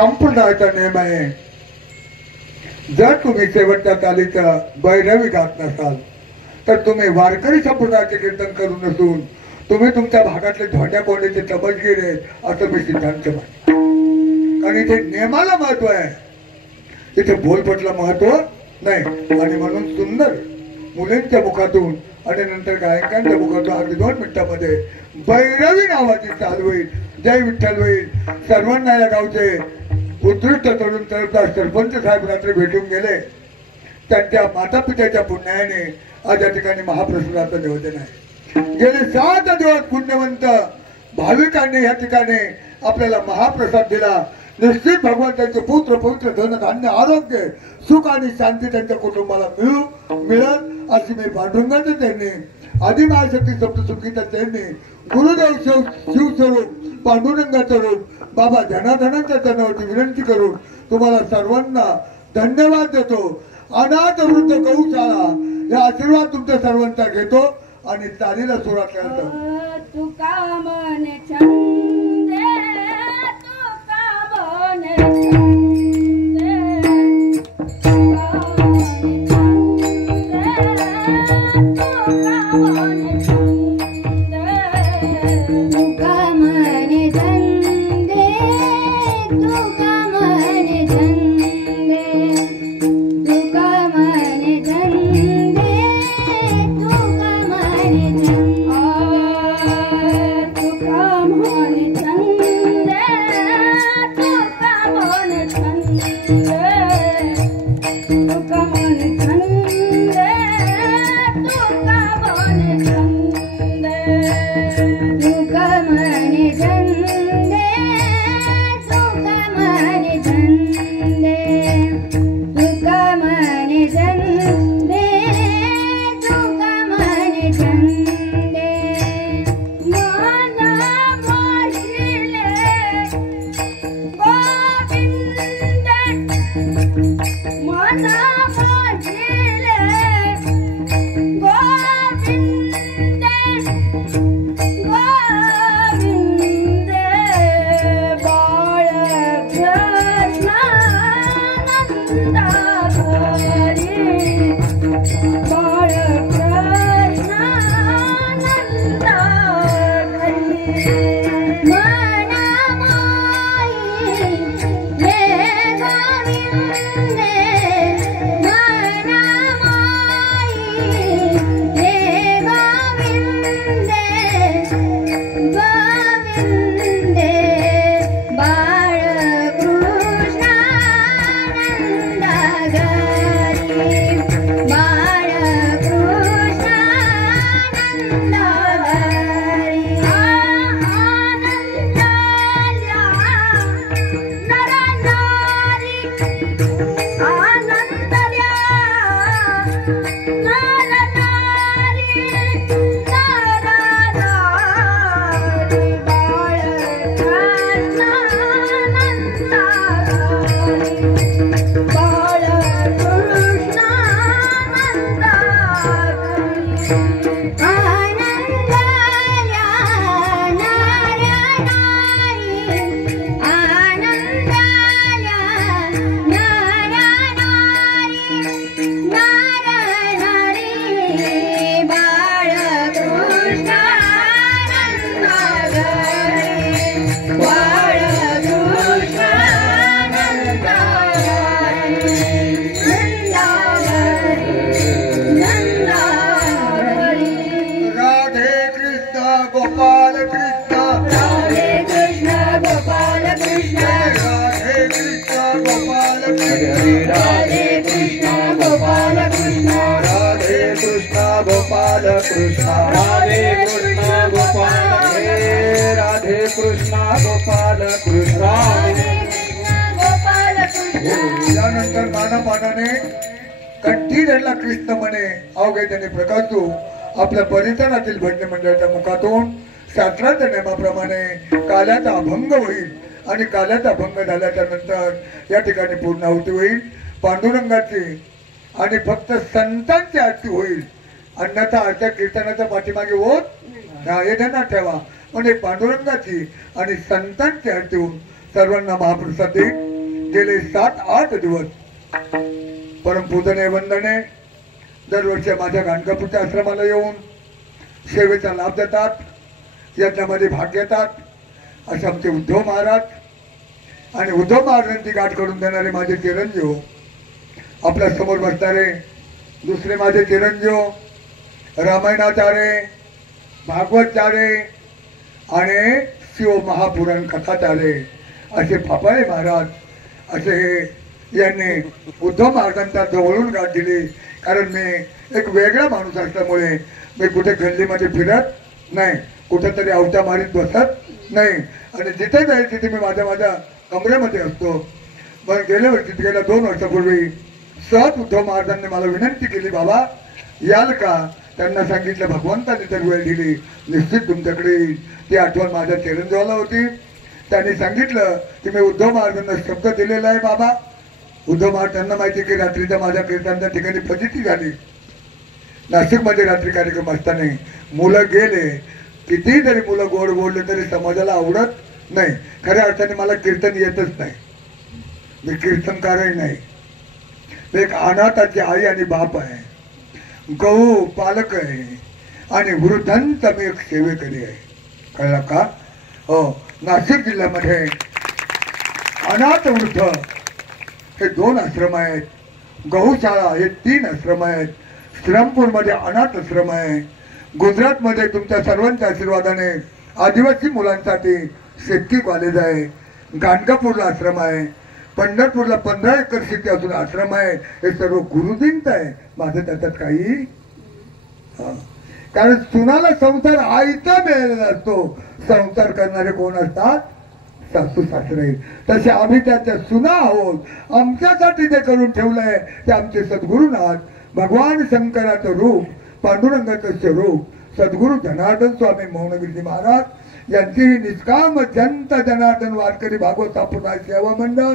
संप्रदायाचा नियम आहे, जर तुम्ही शेवटच्या चालीचा भैरवी गात नसाल तर तुम्ही वारकरी संप्रदायाचे कीर्तन करू नसून तुम्ही तुमच्या भागातले धोंड्या कोंड्याचे तपसगीर आहेत असं मी सिद्धांत मानतो. कारण इथे नियमाला महत्व आहे, इथे बोलपटला महत्व नाही. आणि म्हणून सुंदर मुलींच्या मुखातून आणि नंतर गायकांच्या मुखातून अगदी 2 मिनिटांमध्ये भैरवी नावाची चाल होईल. जय विठ्ठल होईल. सर्वांना या गावचे उत्कृष्ट तरुण तरुण सरपंच साहेब रात्री भेटून गेले. त्यांच्या माता पित्याच्या पुण्याने आज या ठिकाणी महाप्रसादाचं नियोजन आहे. गेले 7 दिवस पुण्यवंत भाविकांनी या ठिकाणी आपल्याला महाप्रसाद दिला. निश्चित भगवान त्यांचे पुत्र पवित्र धन धान्य आरोग्य सुख आणि शांती त्यांच्या कुटुंबाला मिळत अशी मी पांडुरंगाच्या त्यांनी आदिमाशक्ती सप्तसुखीच्या त्यांनी गुरुदेव शिवस्वरूप पांडुरंगाचं रूप बाबा जनार्दनांच्या चरणावरती विनंती करून तुम्हाला सर्वांना धन्यवाद देतो. अनाथ वृद्ध गौशाळा या आशीर्वाद तुमच्या सर्वांचा घेतो आणि चालीला सुरुवात करतो. कृष्ण राधे कृष्ण गोपाल हे राधे कृष्ण गोपाल कृष्ण त्यानंतर मानापानाने कंठी धरला कृष्ण म्हणे अवघे त्याने प्रकाशू आपल्या परिसरातील भजनी मंडळाच्या मुखातून शास्त्राच्या नियमाप्रमाणे काल्याचा अभंग होईल आणि काल्याचा अभंग झाल्याच्या नंतर या ठिकाणी पूर्णाहुती होईल पांडुरंगाची आणि फक्त संतांची आरती होईल. अन्नाचा आरत्या कीर्तनाच्या पाठीमागे होत हे ध्यानात ठेवा. म्हणजे पांडुरंगाची आणि संतांची आरती होऊन सर्वांना महाप्रसाद देईल. गेले 7-8 दिवस परमपूजने वंदने दरवर्षी माझ्या गाणगापूरच्या आश्रमाला येऊन सेवेचा लाभ देतात, यज्ञामध्ये भाग घेतात असे आमचे उद्धव महाराज आणि उद्धव महाराजांची गाठ करून देणारे माझे चिरंजीव, आपल्या समोर बसणारे दुसरे माझे चिरंजीव रामायणाचार्य, भागवतचार्य आणि शिव महापुराण कथाचार्य असे फापाळे महाराज असे यांनी उद्धव महाराजांच्या जवळून गाठ दिली. कारण मी एक वेगळा माणूस असल्यामुळे मी कुठे गल्लीमध्ये फिरत नाही, कुठेतरी अवता मारीत बसत नाही आणि जिथे जाईल तिथे मी माझ्या कमरेमध्ये असतो. पण गेल्या वर्षी गेल्या 2 वर्षापूर्वी सहज उद्धव महाराजांनी मला विनंती केली, बाबा याल का? त्यांना सांगितलं भगवंताने तर वेळ दिली, निश्चित तुमच्याकडे येईल. ती आठवण माझ्या चिरंजीवाला होती. त्यांनी सांगितलं की मी उद्धव महाराजांना शब्द दिलेला आहे बाबा. उद्धव महाराज त्यांना माहिती की रात्रीच्या माझ्या कीर्तनाच्या ठिकाणी फजिती झाली. नाशिकमध्ये रात्री कार्यक्रम असताना मुलं गेले, किती जरी मुलं गोड बोलले तरी समाजाला आवडत नाही. खऱ्या अर्थाने मला कीर्तन येतच नाही, मी कीर्तनकारही नाही. मी एक अनाथाची आई आणि बाप आहे, गहू पालक आहे आणि वृद्धांचा मी एक सेवेकरी आहे. कळला का? हो, नाशिक जिल्ह्यामध्ये अनाथ वृद्ध हे 2 आश्रम आहेत, गहुशाळा हे 3 आश्रम आहेत, श्रीरामपूरमध्ये अनाथ आश्रम आहे, गुजरातमध्ये तुमच्या सर्वांच्या आशीर्वादाने आदिवासी मुलांसाठी शेतकी कॉलेज आहे, गाणगापूरला आश्रम आहे, पंढरपूरला 15 एकर शेती असून आश्रम आहे. हे सर्व गुरुजींचं आहे, माझं त्याच्यात काही. कारण सुनाला संसार आईचा मिळालेला असतो, संसार करणारे कोण असतात? सासू सासरे. तसे आम्ही त्याच्या सुना आहोत. आमच्यासाठी जे करून ठेवलंय ते आमचे सद्गुरुनाथ भगवान शंकराचं रूप, पांडुरंगाचं स्वरूप सद्गुरु जनार्दन स्वामी मौनगिरी महाराज यांची निष्काम जनता जनार्दन वारकरी भागवत संप्रदाय सेवा मंडळ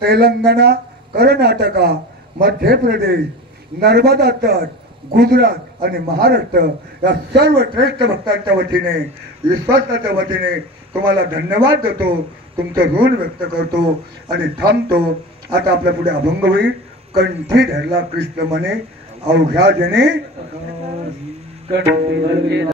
तेलंगणा, कर्नाटका, मध्य प्रदेश, नर्मदा तट, गुजरात आणि महाराष्ट्र या सर्व श्रेष्ठ भक्तांच्या वतीने, विश्वासाच्या वतीने तुम्हाला धन्यवाद देतो, तुमचं ऋण व्यक्त करतो आणि थांबतो. आता आपल्या पुढे अभंग होईल. कंठी धरला कृष्ण म्हणे अवघ्या जने